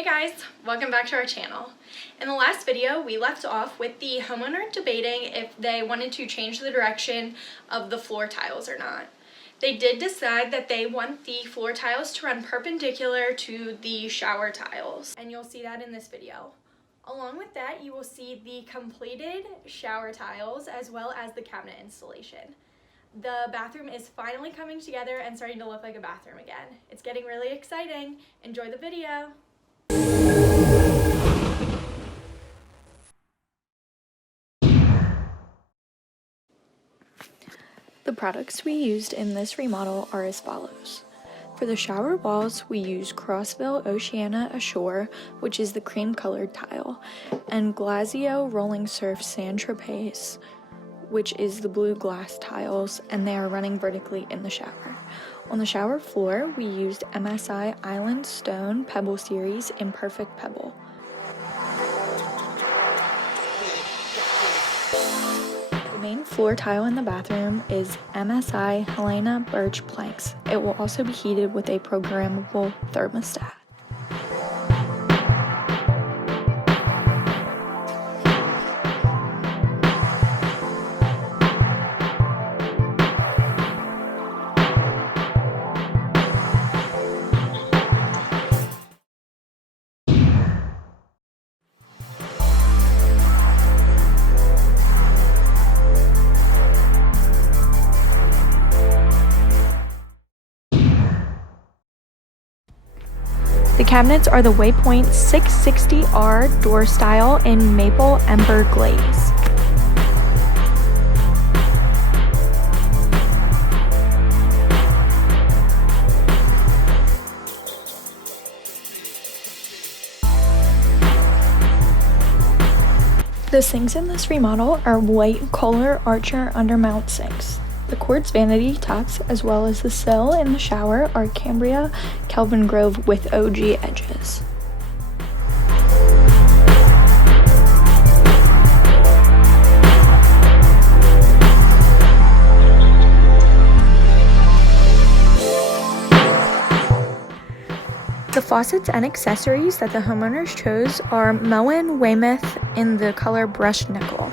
Hey guys, welcome back to our channel. In the last video, we left off with the homeowner debating if they wanted to change the direction of the floor tiles or not. They did decide that they want the floor tiles to run perpendicular to the shower tiles, and you'll see that in this video. Along with that, you will see the completed shower tiles as well as the cabinet installation. The bathroom is finally coming together and starting to look like a bathroom again. It's getting really exciting. Enjoy the video. The products we used in this remodel are as follows. For the shower walls, we used Crossville Oceana Ashore, which is the cream colored tile, and Glazio Rolling Surf San Tropez, which is the blue glass tiles, and they are running vertically in the shower. On the shower floor, we used MSI Island Stone Pebble Series in Perfect Pebble. The main floor tile in the bathroom is MSI Helena Birch Planks. It will also be heated with a programmable thermostat. The cabinets are the Waypoint 660R door style in maple ember glaze. The sinks in this remodel are white Kohler Archer undermount sinks. The quartz vanity tops, as well as the sill in the shower, are Cambria Kelvin Grove with OG edges. The faucets and accessories that the homeowners chose are Moen Weymouth in the color brushed nickel.